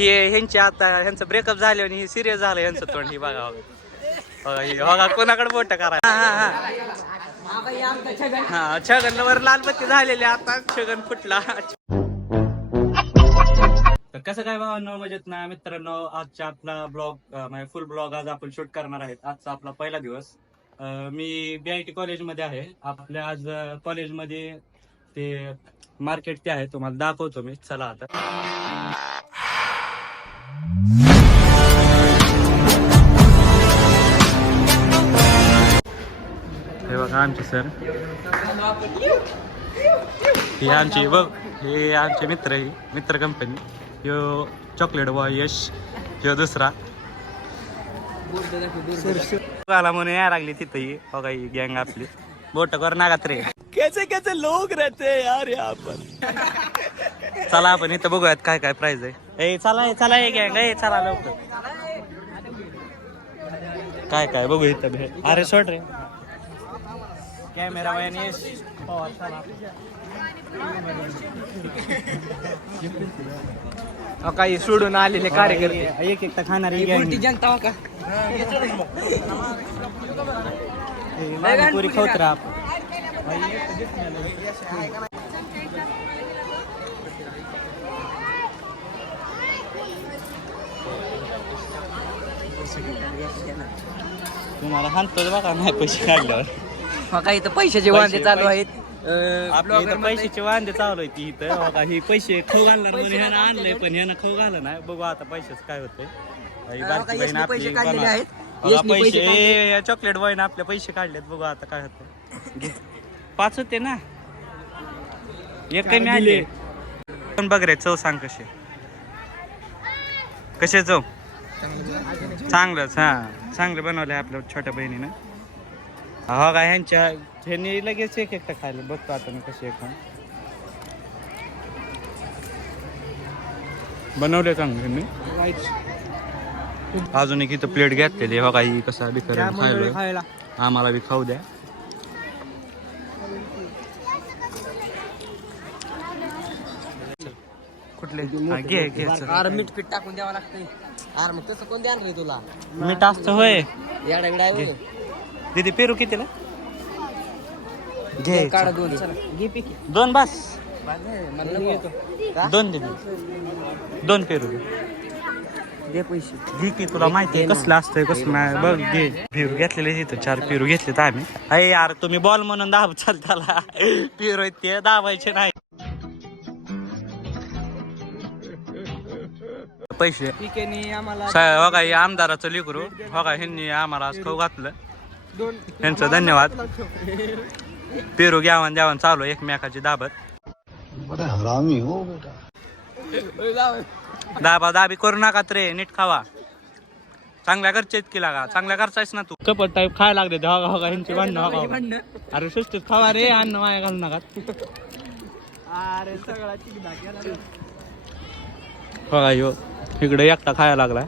ह्यांची आता ह्यांचं ब्रेकअप झाले आणि ही सिरियस झालं ह्यांचं तोंड. ही बघा बघा कोणाकडे बोट करा. हा छगन वर लालबत्ती झालेली आता छगन फुटला. तर कसं काय भावांनो मजेत ना मित्रांनो. आजचा आपला ब्लॉग म्हणजे फुल ब्लॉग आज आपण शूट करणार आहेत. आजचा आपला पहिला दिवस. मी BIT कॉलेजमध्ये आहे. आपल्या आज कॉलेजमध्ये ते मार्केट ते आहे तुम्हाला दाखवतो मी. चला आता हे बघा आमचे सर. हे आमचे बघ हे आमचे मित्र कंपनी. ह्यो चॉकलेट बॉय यश. ह्यो दुसरा आला म्हणून यायला लागली तिथं. बघा ही गँग आपली. बोट कर नागात रे. कैसे लोग रहते हैं यार यहाँ पर. चला आपण इथं बघूयात काय काय प्राइस आहे. ए चला हे गँग. चला लवकर काय काय बघू इथं. अरे सोड रे कॅमेरा मॅन यश. काही सोडून आलेले कार्यकर्ते एक एकटा खाणारी जनता का पुरी खवतरा. तुम्हाला हाणतोच बघा नाही पैसे काढल्यावर. काही तर पैशाचे वांदे चालू आहेत. आपल्या इथं पैशाचे वांदे चालू आहे. ती इथं बघा ही पैसे खाऊ घालणार म्हणून ह्यानं आणलंय पण ह्यानं खाऊ घालं नाही. बघू आता पैशाच काय होतंय. पैसे काढलेले आहेत. पैसे चॉकलेट बॉयने आपले पैसे काढलेत. बघू आता काय होतं. 5 होते ना एक कमी आले. पण बघ रे चव सांग कसे चव. चांगलंच. हा चांगले बनवले आपल्या छोट्या बहिणीनं. हो का ह्यांनी लगेच एक एकटा खायला बघतो आता मी कसे खाऊन बनवले चांगले. अजून एक इथं प्लेट घेतलेली. हो काही कसा बी खायला आम्हाला बी खाऊ द्या. कुठले घे मीठ पीठ टाकून द्यावं लागतंय. अरे मग तसं कोण द्या रे तुला. मीठ असतं होय. याडा दीदी पेरू कितीला घे. काढा 2. घे पिकी 2 बस. येतो 2 दे. 2 पेरू दे पैसे. घे की तुला माहिती आहे कसलं असतंय कसं नाही. बघ घे. पेरू घेतलेले तिथं 4 पेरू घेतलेत आम्ही. अरे यार तुम्ही बॉल म्हणून दाब चालताला. पेरू आहेत ते दाबायचे नाही. पैसे आम्हाला बघा हे आमदाराचं लेकरू. बघा ह्यांनी आम्हाला आज खाऊ घातलं. त्यांचं धन्यवाद. पेरू घ्यावन द्यावन चालू एकमेकाची दाबत. दाबा दाबी करू नका रे. नीट खावा. चांगल्या घरचे की लागा. चांगल्या घरचायस ना तू. कपट टाईप खायला लागले. धागा होगा ह्यांची भांडणं. अरे सुस्तीत खावा रे. अन्न वाया घालू नका. अरे सगळा बघा ह्यो इकडे एकटा खायला लागलाय.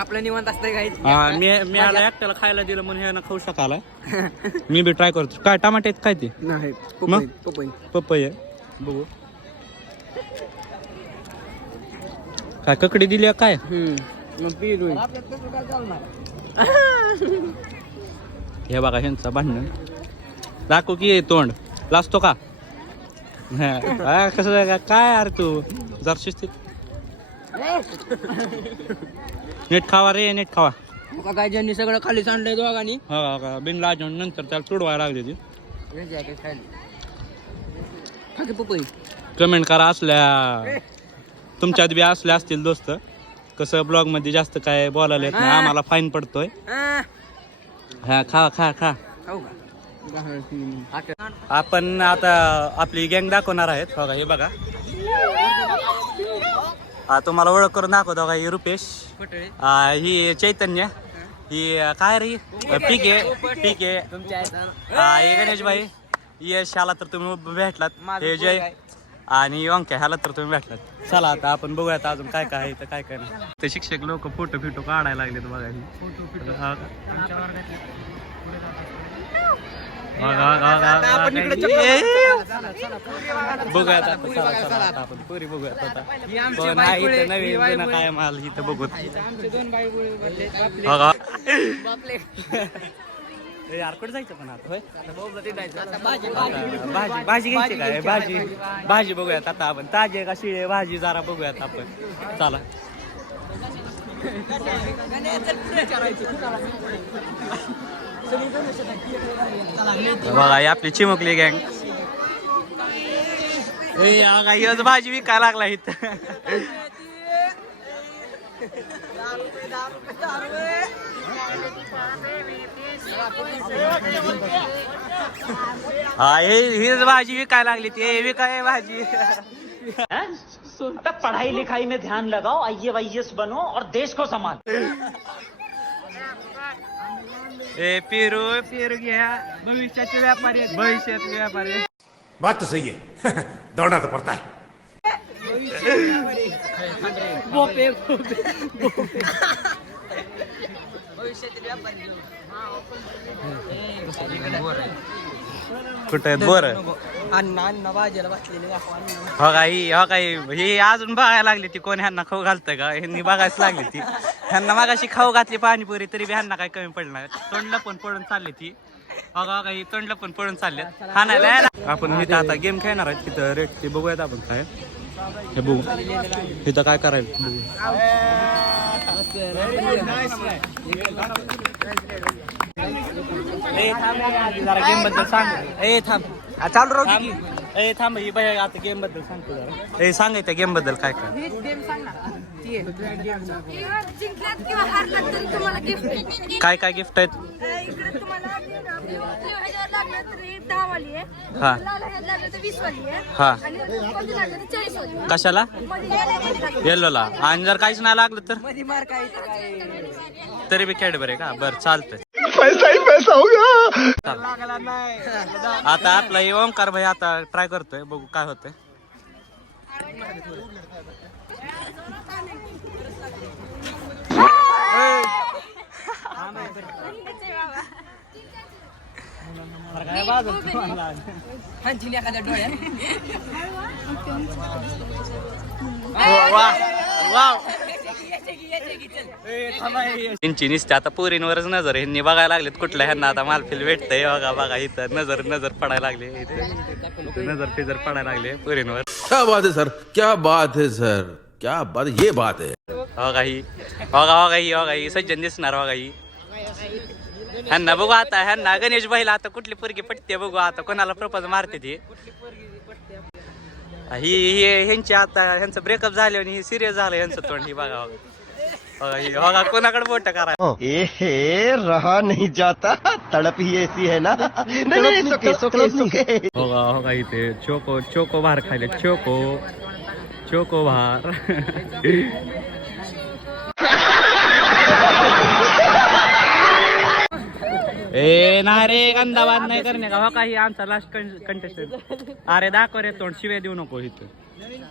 आपलं निवांत असतंय काही. हा मी आला एकट्याला खायला दिलं म्हणून ह्यानं खाऊ शकाला. मी बी ट्राय करतो. काय टमाटे आहेत काय ते नाही. मग? पपई बघू काय ककडी दिली काय. मग पिलू हे बघा ह्यांचं भांडण. दाखव की तोंड लाजतो का. कसं काय यार तू जर शिस्तीत. नीट खावा रे. नीट खावा. काय ज्यांनी सगळं खाली सांडलंय दोघांनी. हा बिन लाजून नंतर त्याला तुडवायला लागले ती. पपई कमेंट करा असल्या तुमच्यात बी असल्या असतील दोस्त. कसं ब्लॉग मध्ये जास्त काय बोलायला येत नाही. आम्हाला फाईन पडतोय. हा खा खा खा. आपण आता आपली गँग दाखवणार आहेत. बघा हे बघा. हा तुम्हाला ओळख करून दाखवतो का. ही रुपेश. ही चैतन्य. ही काय रे पीके. हे गणेश भाई. यश आला तर तुम्ही भेटलात. हे जय आणि अंक्या ह्याला तर तुम्ही भेटलात. चला आता आपण बघूयात अजून काय काय आहे तर काय काय नाही. ते शिक्षक लोक फोटो फिटो काढायला लागलेत बघा. बघूयात आता, चला, चला, आता आपण पुरी बघूयात आता. कोण आहे इथं नवीन जुनं काय माल इथं बघूत. बघा. ए, यार कुठं जायचं पण आता होय? भाजी भाजी घ्यायची काय भाजी बघूयात आता आपण. ताजी आहे का शिळी आहे भाजी जरा बघूयात आपण. चला. बघा ही आपली चिमुकली गँग. भाजी विकायला लागला इथं. हा हीच भाजी विकायला लागली ती विकाय भाजी. तब पढ़ाई लिखाई में ध्यान लगाओ, IAS बनो और देश को संभाल. पेरू घ्या भविष्याचे व्यापारी भविष्यातले व्यापारी. बात तो सही है. दौड़ना तो पड़ता है. कुठे बोर अण्णा भाजीला वाचलेले हो काही ही अजून बघायला लागली ती. कोण ह्यांना खाऊ घालतंय का ह्यांनी बघायच लागली ती. ह्यांना मागाशी खाऊ घातली पाणीपुरी तरी बी ह्यांना काही कमी पडलं नाही. तोंडला पण पडून चालली ती. बघा काही तोंडला पण पडून चालले. हा नाही आपण इथं आता गेम खेळणार आहेत तिथं रेट ते बघूयात आपण काय हे बघू इथं काय करायला बघू. जरा गेम बद्दल सांग. थांब चालू राहू की. थांब ही बाई आता गेम बद्दल सांगतो जरा. सांगायचं गेम बद्दल काय काय. जिंकलात किंवा हारलात तरी तुम्हाला गिफ्ट. काय काय गिफ्ट आहेत. इकडे तुम्हाला ह्याच्यावर लागलं तर 10 वाली आहे. हा. लाल ह्याच्यावर लागलं तर 20 वाली आहे. हा. आणि मध्ये लागलं तर 40 वाली आहे. कशाला मध्ये येल्लोला. आणि जर काहीच नाही लागलं तर मध्ये मार काय तरी बी कॅडबरी का बरं चालतंय. लागला नाही. आता आपला हे ओंकार भाई आता ट्राय करतोय बघू काय होतंय. हांची एखाद्या डोळ्यात. त्यांची निसते आता पोरींवरच नजर. ह्यांनी बघायला लागलेत कुठल्या ह्यांना आता मालफिल भेटतंय. बघा इथं नजर पडायला लागले. इथं नजर फिजर पडायला लागले पोरींवर. क्या बात है सर, क्या बात है सर, क्या बात, ये बात है. बघा ही सज्जन दिसणार. बघा ही ह्यांना बघू आता. ह्यांना गणेश भाईला आता कुठली पोरगी पटते बघू आता. कोणाला प्रपोज मारते ती. ही ह्यांची आता ह्यांचं ब्रेकअप झाले आणि ही सिरियस झालं ह्यांचं तोंड. ही बघा कोणाकडे बोट करा. एहे रहा नहीं जाता, तड़प ही ऐसी है ना. नहीं सुके. होगा इथे चोको भार खायले. चोको भार. नाही रे गंदाबाद नाही करणे का. हो काही आमचा लास्ट कंटेस्टंट. अरे दाखव रे तोंड. शिव्या देऊ नको इथं.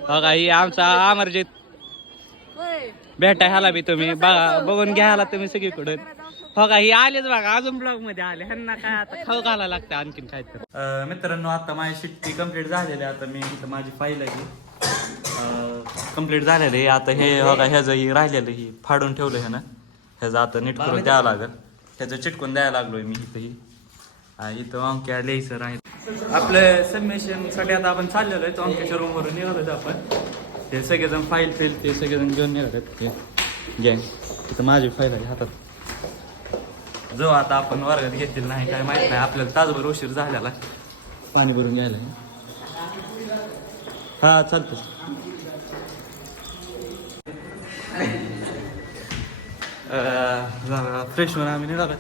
हो का ही आमचा अमरजित. भेटा ह्याला बी तुम्ही बघा बघून घ्यायला तुम्ही सगळीकडून. हो का ही आलेच बघा अजून ब्लॉग मध्ये आले. ह्यांना काय आता खाऊ घालायला लागतं आणखीन काय तर. मित्रांनो आता माझी शिट्टी कम्प्लीट झालेली. आता मी इथं माझी फाईल आहे कम्प्लीट झालेली आहे. आता हे बघा ह्याचं ही राहिलेलं ही फाडून ठेवलं ह्यानं. ह्याचं आता नीट करून द्यावं लागेल. ह्याचं चिटकून द्यायला लागलोय मी इथंही. इथं अंक्या लिहायचं राहील. आपलं सबमिशन साठी आता आपण चाललेलो आहे. तो अंक्याच्या रूमवरून निघालो आपण. ते सगळेजण फाईल ते सगळेजण घेऊन निघालेत. गँग इथं माझी फाईल आहे हातात. जो आता आपण वर्गात घेतील नाही काय माहित नाही. आपल्याला तासभर उशीर झालेला पाणी भरून घ्यायला. हा चालतं. फ्रेश होऊन आम्ही निघालो.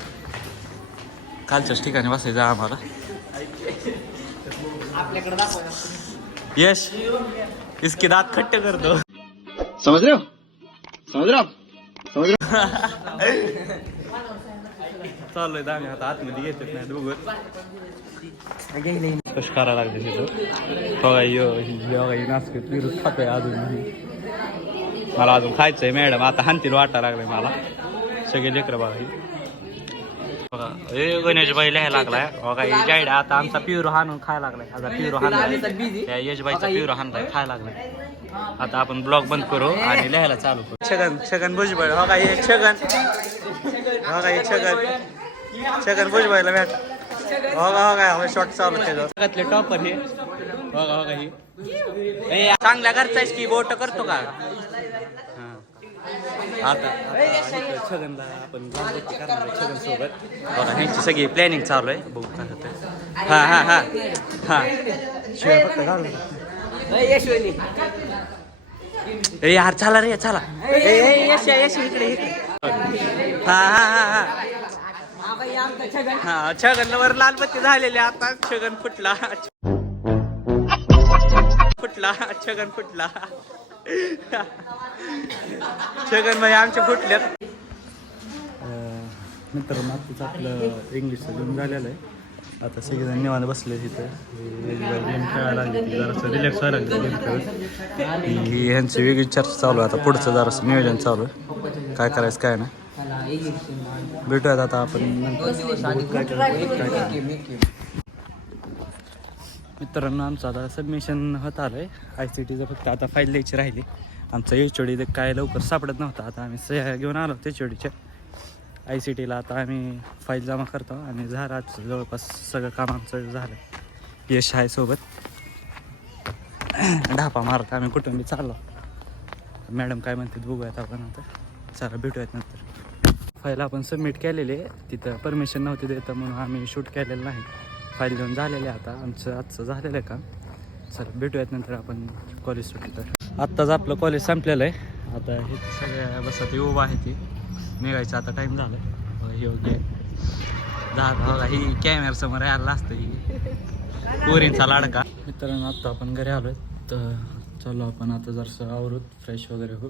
कालच्याच ठिकाणी बसायचं आम्हाला. यश इसके दात खट्टे कर दो. समझ रहे हो. चाललोय आम्ही आता आतमध्ये घेतच नाही बघू कशी करायला लागते तिथं. बघा नाचकत विरुद्ध खातोय अजून. मला अजून खायचंय मॅडम. आता हानतील वाटायला लागलंय मला. सगळे लेकरं बघा ए गणेशबाई लिहायला लागलाय बघा ही जायडा आता आमचा पिवरो हाणून खायला लागलाय आता पिवरो हाणलाय त्या यशबाईचा पिवरो हाणलाय खायला लागलाय आता आपण ब्लॉग बंद करू आणि लिहायला चालू करू छगन भुजबळ बघा हे छगन भुजबळला भेट बघा शॉर्ट चालू त्याच्यातले टॉपर हे बघा ही चांगल्या घरचाच की बोट करतो का आता छगनला आपण छगन सोबत बघा ह्यांची सगळी प्लॅनिंग चालू आहे बघू काय होतं हा शिवाय फक्त घालू ए यार चला रे चला यश इकडे हा छगन वर लाल बत्ती झालेली आता छगन फुटला छगन फुटला छगन भाई आमचे फुटल्यात नंतर मागचं आपलं इंग्लिशचं घेऊन झालेलं आहे आता सगळेजण निवांत बसले तिथं गेम खेळायला लागले जरासं रिलॅक्स व्हायला लागले गेम खेळून ही ह्यांची वेगळी चर्चा चालू आहे आता पुढचं जरासं नियोजन चालू आहे काय करायचं काय नाही भेटूयात आता आपण मित्रांनो आमचं आता सबमिशन होत आलं आहे ICTचं फक्त आता फाईल द्यायची राहिली आमचा HOD काय लवकर सापडत नव्हता आता आम्ही सह्या घेऊन आलो HODच्या ICTला आता आम्ही फाईल जमा करतो आणि झालं आज जवळपास सगळं काम आमचं झालं यश आहे सोबत ढापा मारत आम्ही कुठून चाललो मॅडम काय म्हणतात बघूयात आपण आता चला भेटूयात नंतर फाईल आपण सबमिट केलेली आहे तिथं परमिशन नव्हती देतं म्हणून आम्ही शूट केलेलं नाही फाईल घेऊन झालेले आता आमचं आजचं झालेलं आहे काम चला भेटूयात नंतर आपण कॉलेज सुटी तर आत्ताच आपलं कॉलेज संपलेलं आहे आता हे सगळ्या बसत उभं आहे ती निघायचं आता टाईम झाला हे ओके बघा ही कॅमेऱ्यासमोर यायला असतं ही पोरींचा लाडका मित्रांनो आत्ता आपण घरी आलो तर चलो आपण आता जरासं आवरूत फ्रेश वगैरे हो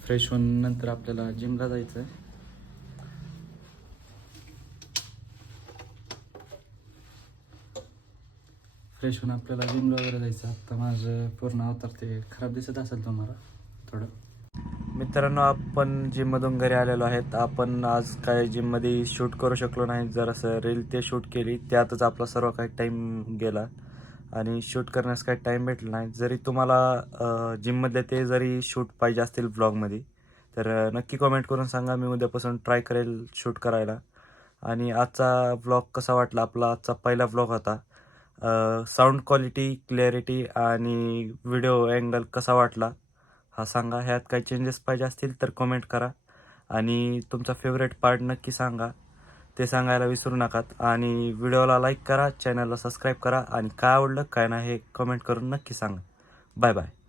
फ्रेश होऊन नंतर आपल्याला जिमला जायचं आहे फ्रेश होऊन आपल्याला जिमला वगैरे जायचं आत्ता माझं पूर्ण अवतार ते खराब दिसत असेल तुम्हाला थोडं मित्रांनो आपण जिममधून घरी आलेलो आहेत आपण आज काय जिममध्ये शूट करू शकलो नाही जरासं रील ते शूट केली त्यातच आपला सर्व काही टाईम गेला आणि शूट करण्यास काही टाईम भेटला नाही जरी तुम्हाला जिममधले ते जरी शूट पाहिजे असतील ब्लॉगमध्ये तर नक्की कमेंट करून सांगा मी उद्यापासून ट्राय करेल शूट करायला आणि आजचा ब्लॉग कसा वाटला आपला आजचा पहिला ब्लॉग होता साऊंड क्वालिटी क्लॅरिटी आणि व्हिडिओ अँगल कसा वाटला हा सांगा ह्यात काही चेंजेस पाहिजे असतील तर कमेंट करा आणि तुमचा फेवरेट पार्ट नक्की सांगा ते सांगायला विसरू नकात आणि व्हिडिओला लाईक करा चॅनलला सबस्क्राईब करा आणि काय आवडलं काय नाही हे कमेंट करून नक्की सांगा बाय बाय